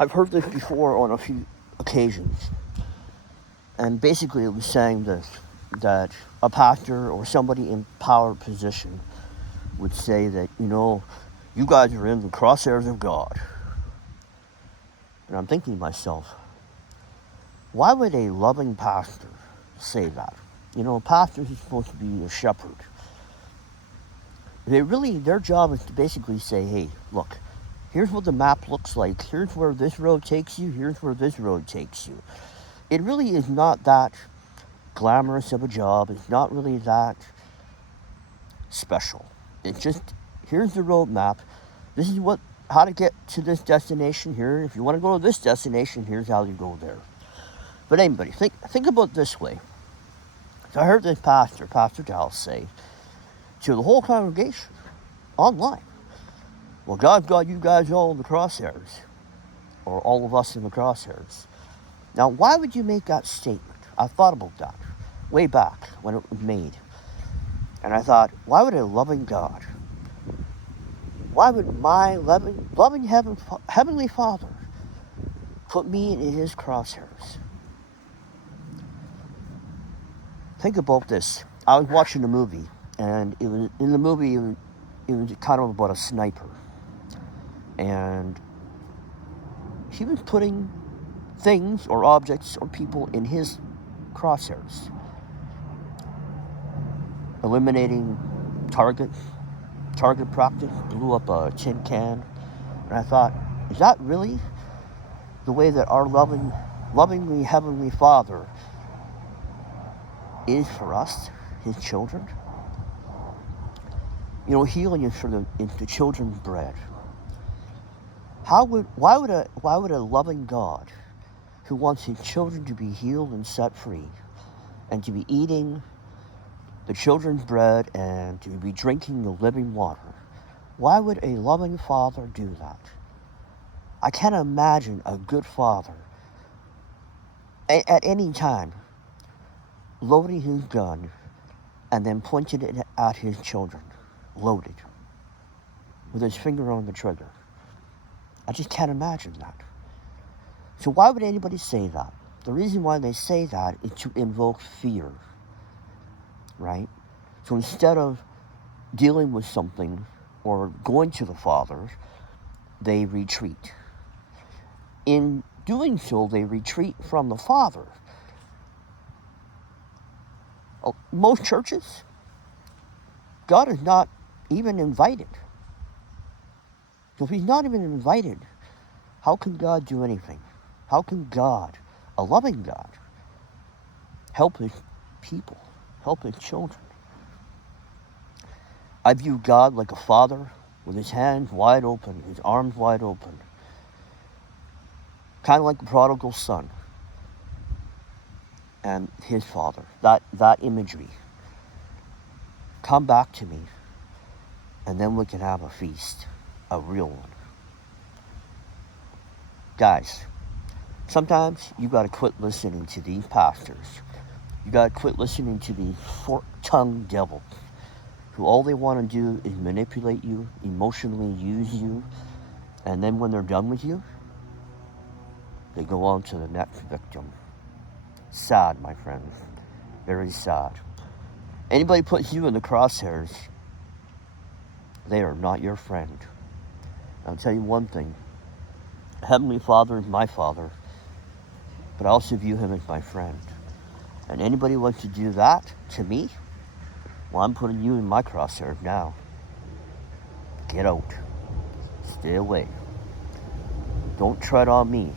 I've heard this before on a few occasions, and basically it was saying this, that a pastor or somebody in power position would say that, you guys are in the crosshairs of God. And I'm thinking to myself, why would a loving pastor say that? A pastor is supposed to be a shepherd. Their job is to basically say, hey, look, here's what the map looks like. Here's where this road takes you. Here's where this road takes you. It really is not that glamorous of a job. It's not really that special. It's just, here's the road map. This is how to get to this destination here. If you want to go to this destination, here's how you go there. But anybody, think about it this way. So I heard this Pastor Dallas, say to the whole congregation online, well, God's got you guys all in the crosshairs, or all of us in the crosshairs. Now, why would you make that statement? I thought about that way back when it was made. And I thought, why would a loving God, why would my loving Heavenly Father put me in his crosshairs? Think about this. I was watching a movie, and it was kind of about a sniper. And he was putting things or objects or people in his crosshairs, eliminating target practice, blew up a tin can. And I thought, is that really the way that our lovingly Heavenly Father is for us, his children? Healing is the children's bread. Why would a loving God who wants his children to be healed and set free, and to be eating the children's bread and to be drinking the living water, why would a loving father do that? I can't imagine a good father at any time loading his gun and then pointing it at his children, loaded, with his finger on the trigger. I just can't imagine that. So why would anybody say that? The reason why they say that is to invoke fear, right? So instead of dealing with something or going to the Father, they retreat. In doing so, they retreat from the Father. Most churches, God is not even invited. So if he's not even invited, how can God do anything? How can God, a loving God, help his people, help his children? I view God like a father with his hands wide open, his arms wide open. Kind of like the prodigal son and his father. That imagery. Come back to me, and then we can have a feast, a real one. Guys, sometimes you got to quit listening to these pastors. You got to quit listening to these fork-tongued devils who all they want to do is manipulate you, emotionally use you, and then when they're done with you, they go on to the next victim. Sad, my friends. Very sad. Anybody puts you in the crosshairs, they are not your friend. I'll tell you one thing. Heavenly Father is my Father, but I also view him as my friend. And anybody wants to do that to me, well, I'm putting you in my crosshairs now. Get out. Stay away. Don't tread on me.